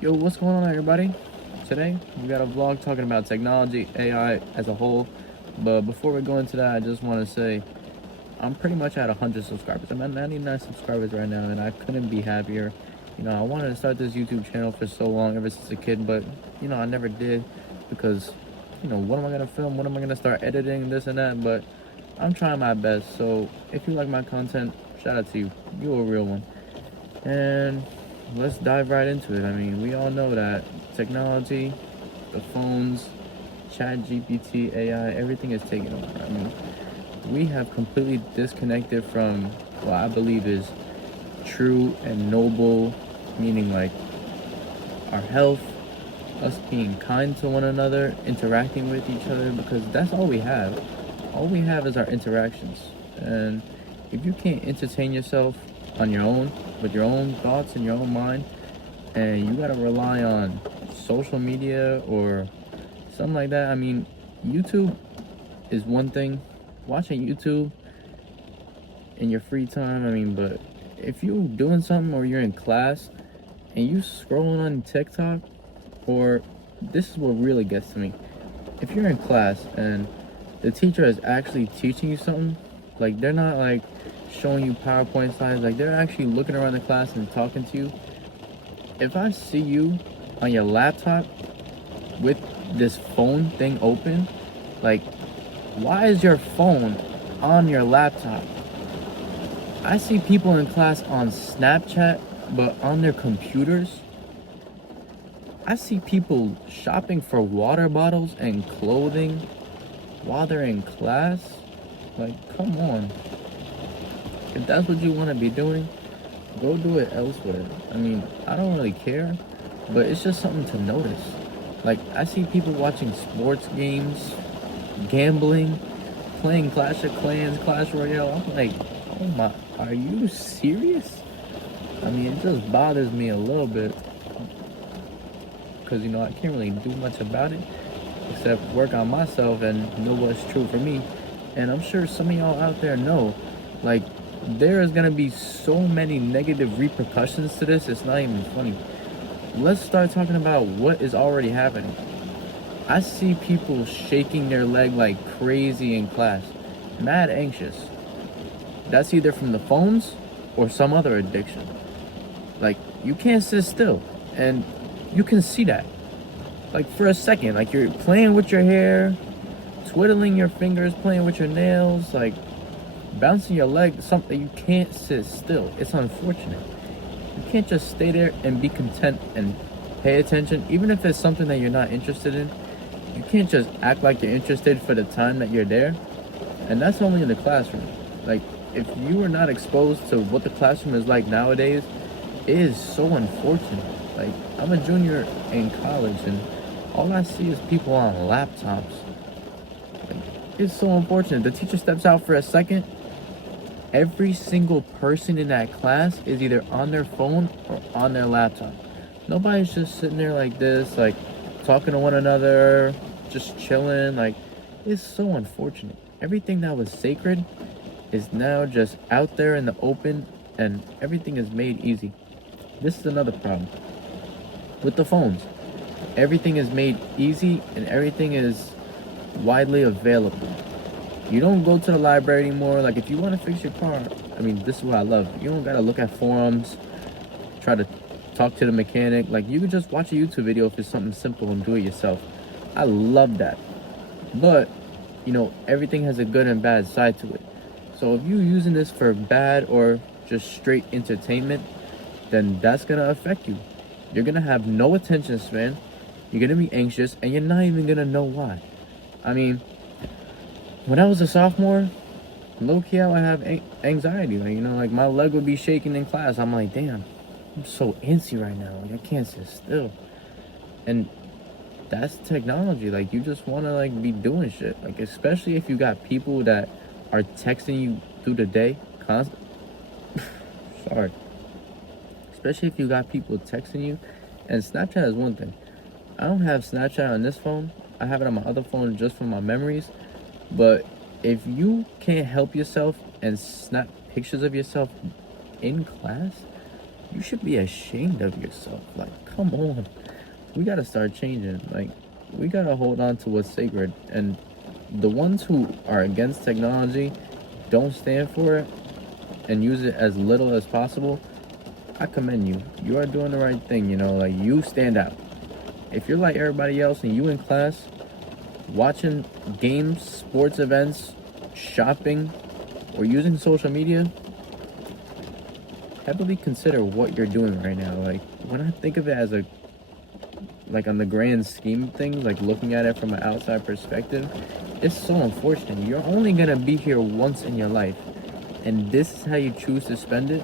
Yo, what's going on, everybody? Today, we got a vlog talking about technology, AI as a whole. But before we go into that, I just want to say I'm pretty much at 100 subscribers. I'm at 99 subscribers right now, and I couldn't be happier. I wanted to start this YouTube channel for so long, ever since a kid, but, I never did because, what am I going to film? What am I going to start editing, this and that? But I'm trying my best. So if you like my content, shout out to you. You're a real one. And let's dive right into it. I mean, we all know that technology, the phones, Chat GPT, AI, everything is taking over. I mean, we have completely disconnected from what I believe is true and noble, meaning like our health, us being kind to one another, interacting with each other, because that's all we have. All we have is our interactions. And if you can't entertain yourself on your own, with your own thoughts in your own mind, and you gotta rely on social media or something like that, I mean, YouTube is one thing. Watching YouTube in your free time, I mean, but if you're doing something or you're in class and you scrolling on TikTok, or this is what really gets to me. If you're in class and the teacher is actually teaching you something, like they're not like showing you PowerPoint slides, like they're actually looking around the class and talking to you. If I see you on your laptop with this phone thing open, like, why is your phone on your laptop? I see people in class on Snapchat, but on their computers. I see people shopping for water bottles and clothing while they're in class. Like, come on. If that's what you want to be doing, go do it elsewhere. I mean, I don't really care, but it's just something to notice. Like, I see people watching sports games, gambling, playing Clash of Clans, Clash Royale. I'm like, oh my, are you serious? I mean, it just bothers me a little bit because, I can't really do much about it except work on myself and know what's true for me. And I'm sure some of y'all out there know, like, there is gonna be so many negative repercussions to this, it's not even funny. Let's start talking about what is already happening. I see people shaking their leg like crazy in class, mad anxious. That's either from the phones or some other addiction. Like, you can't sit still, and you can see that. Like, for a second, like you're playing with your hair, twiddling your fingers, playing with your nails, like bouncing your leg, something. You can't sit still. It's unfortunate. You can't just stay there and be content and pay attention, even if it's something that you're not interested in. You can't just act like you're interested for the time that you're there. And that's only in the classroom. Like, if you are not exposed to what the classroom is like nowadays, it is so unfortunate. Like, I'm a junior in college and all I see is people on laptops. Like, it's so unfortunate. The teacher steps out for a second. Every single person in that class is either on their phone or on their laptop. Nobody's just sitting there like this, like talking to one another, just chilling. Like, it's so unfortunate. Everything that was sacred is now just out there in the open, and everything is made easy. This is another problem with the phones. Everything is made easy and everything is widely available. You don't go to the library anymore. Like, if you want to fix your car, I mean, this is what I love. You don't gotta look at forums, try to talk to the mechanic. Like, you can just watch a YouTube video if it's something simple and do it yourself. I love that. But, everything has a good and bad side to it. So if you're using this for bad or just straight entertainment, then that's gonna affect you. You're gonna have no attention span. You're gonna be anxious, and you're not even gonna know why. I mean, when I was a sophomore, low-key I would have anxiety. Like my leg would be shaking in class. I'm like, damn, I'm so antsy right now. Like, I can't sit still. And that's technology. Like, you just want to like be doing shit. Like, especially if you got people that are texting you through the day, sorry. Especially if you got people texting you. And Snapchat is one thing. I don't have Snapchat on this phone. I have it on my other phone just for my memories. But if you can't help yourself and snap pictures of yourself in class, you should be ashamed of yourself. Like, come come on. We gotta start changing. Like, we gotta hold on to what's sacred. And the ones who are against technology, don't stand for it, and use it as little as possible, I commend you. You are doing the right thing, you know, like, you stand out. If you're like everybody else and you in class, watching games, sports events, shopping, or using social media, heavily consider what you're doing right now. Like, when I think of it as a, like, on the grand scheme of things, like looking at it from an outside perspective, it's so unfortunate. You're only gonna be here once in your life, and this is how you choose to spend it.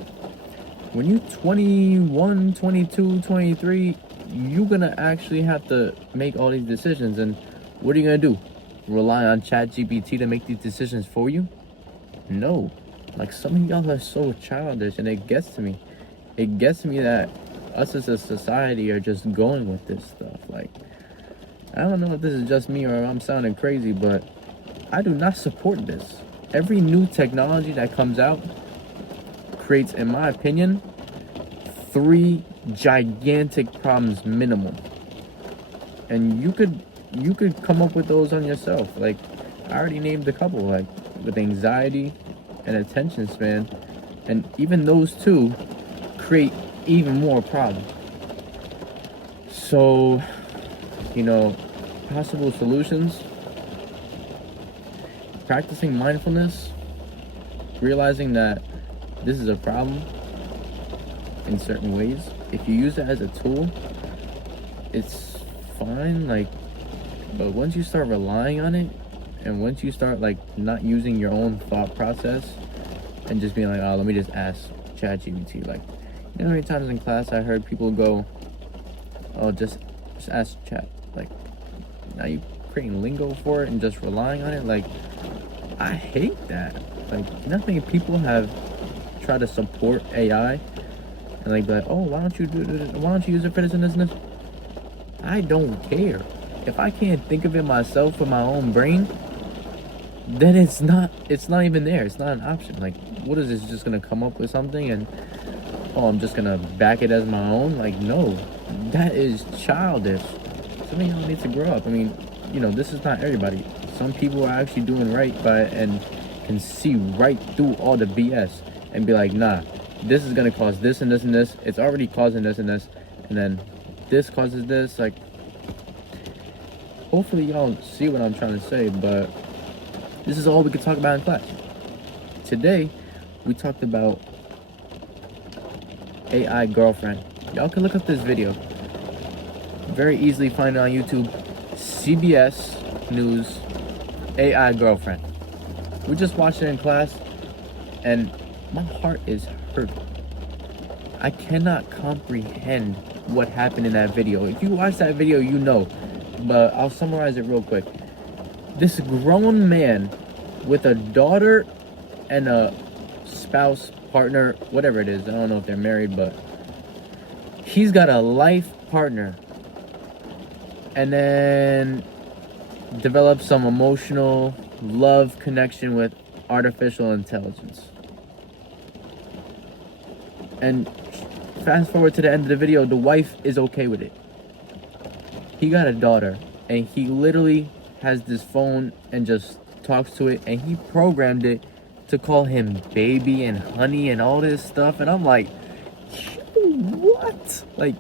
When you're 21, 22, 23, you're gonna actually have to make all these decisions. And what are you gonna do? Rely on ChatGPT to make these decisions for you? No. Like, some of y'all are so childish, and it gets to me. It gets to me that us as a society are just going with this stuff. Like, I don't know if this is just me or I'm sounding crazy, but I do not support this. Every new technology that comes out creates, in my opinion, 3 gigantic problems minimum. And you could come up with those on yourself. Like, I already named a couple, like with anxiety and attention span, and even those two create even more problems. So, you know, possible solutions: practicing mindfulness, realizing that this is a problem in certain ways. If you use it as a tool, it's fine, like, but once you start relying on it, and once you start, like, not using your own thought process and just being like, oh, let me just ask ChatGPT. Like, you know how many times in class I heard people go, oh, just ask Chat. Like, now you creating lingo for it and just relying on it. Like, I hate that. Like, you know how many people have tried to support AI and like be like, oh, why don't you do this? Why don't you use it for this and this and this? I don't care. If I can't think of it myself with my own brain, then it's not even there. It's not an option. Like, what is this, just gonna come up with something and, oh, I'm just gonna back it as my own? Like, no, that is childish. Some of y'all need to grow up. I mean, you know, this is not everybody. Some people are actually doing right by it and can see right through all the BS and be like, nah, this is gonna cause this and this and this. It's already causing this and this, and then this causes this. Like, hopefully y'all see what I'm trying to say, but this is all we could talk about in class. Today, we talked about AI girlfriend. Y'all can look up this video. Very easily find it on YouTube. CBS News, AI girlfriend. We just watched it in class, and my heart is hurt. I cannot comprehend what happened in that video. If you watch that video, you know. But I'll summarize it real quick. This grown man with a daughter and a spouse, partner, whatever it is. I don't know if they're married, but he's got a life partner. And then develop some emotional love connection with artificial intelligence. And fast forward to the end of the video, the wife is okay with it. He got a daughter, and he literally has this phone and just talks to it, and he programmed it to call him baby and honey and all this stuff. And I'm like, what? Like,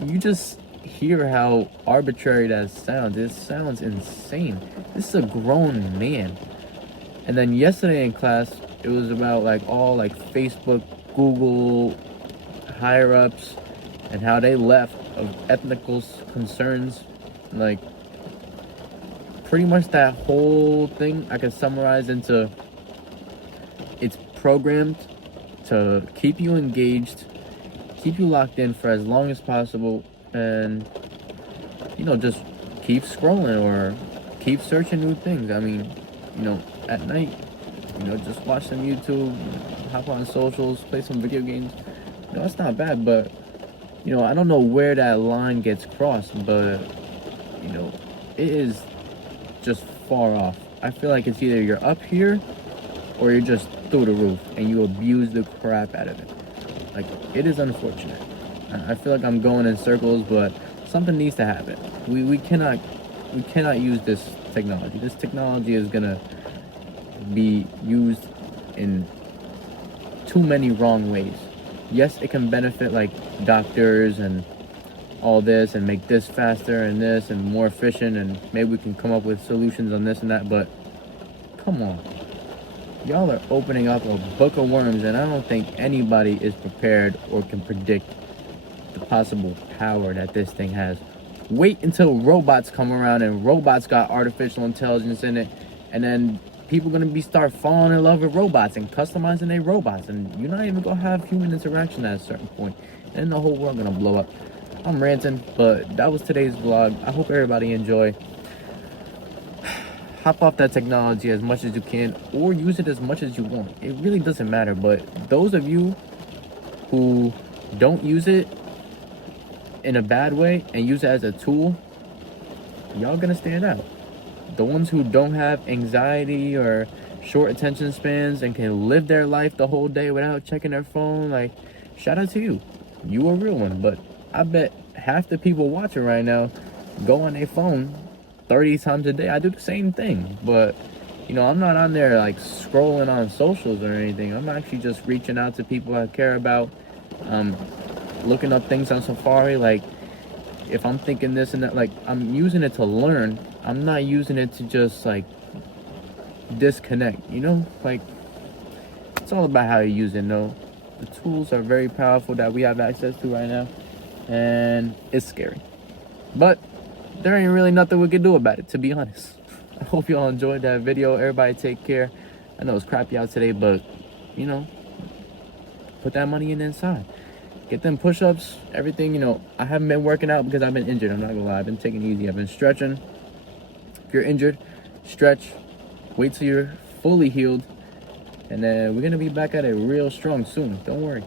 you just hear how arbitrary that sounds. It sounds insane. This is a grown man. And then yesterday in class, it was about like all like Facebook, Google higher ups and how they left of ethnical concerns. Like, pretty much that whole thing I could summarize into, it's programmed to keep you engaged, keep you locked in for as long as possible, and, you know, just keep scrolling or keep searching new things. I mean, you know, at night, you know, just watch some YouTube, hop on socials, play some video games. You know, that's not bad, but, you know, I don't know where that line gets crossed, but, you know, it is just far off. I feel like it's either you're up here or you're just through the roof and you abuse the crap out of it. Like, it is unfortunate. I feel like I'm going in circles, but something needs to happen. We cannot use this technology. This technology is gonna be used in too many wrong ways. Yes, it can benefit like doctors and all this and make this faster and this and more efficient, and maybe we can come up with solutions on this and that, but come on. Y'all are opening up a book of worms, and I don't think anybody is prepared or can predict the possible power that this thing has. Wait until robots come around and robots got artificial intelligence in it, and then people gonna be start falling in love with robots and customizing their robots, and you're not even gonna have human interaction at a certain point, and the whole world gonna blow up. I'm ranting, but that was today's vlog. I hope everybody enjoy. Hop off that technology as much as you can, or use it as much as you want. It really doesn't matter. But those of you who don't use it in a bad way and use it as a tool, y'all gonna stand out. The ones who don't have anxiety or short attention spans and can live their life the whole day without checking their phone, like, shout out to you. You a real one. But I bet half the people watching right now go on their phone 30 times a day. I do the same thing, but I'm not on there like scrolling on socials or anything. I'm actually just reaching out to people I care about, looking up things on Safari. Like, if I'm thinking this and that, like, I'm using it to learn. I'm not using it to just like disconnect, like, it's all about how you use it. No, the tools are very powerful that we have access to right now, and it's scary, but there ain't really nothing we can do about it, to be honest. I hope y'all enjoyed that video. Everybody take care. I know it's crappy out today, but put that money in inside. Get them push-ups, everything. I haven't been working out because I've been injured. I'm not gonna lie. I've been taking it easy. I've been stretching. If you're injured, stretch. Wait till you're fully healed. And then we're gonna be back at it real strong soon. Don't worry.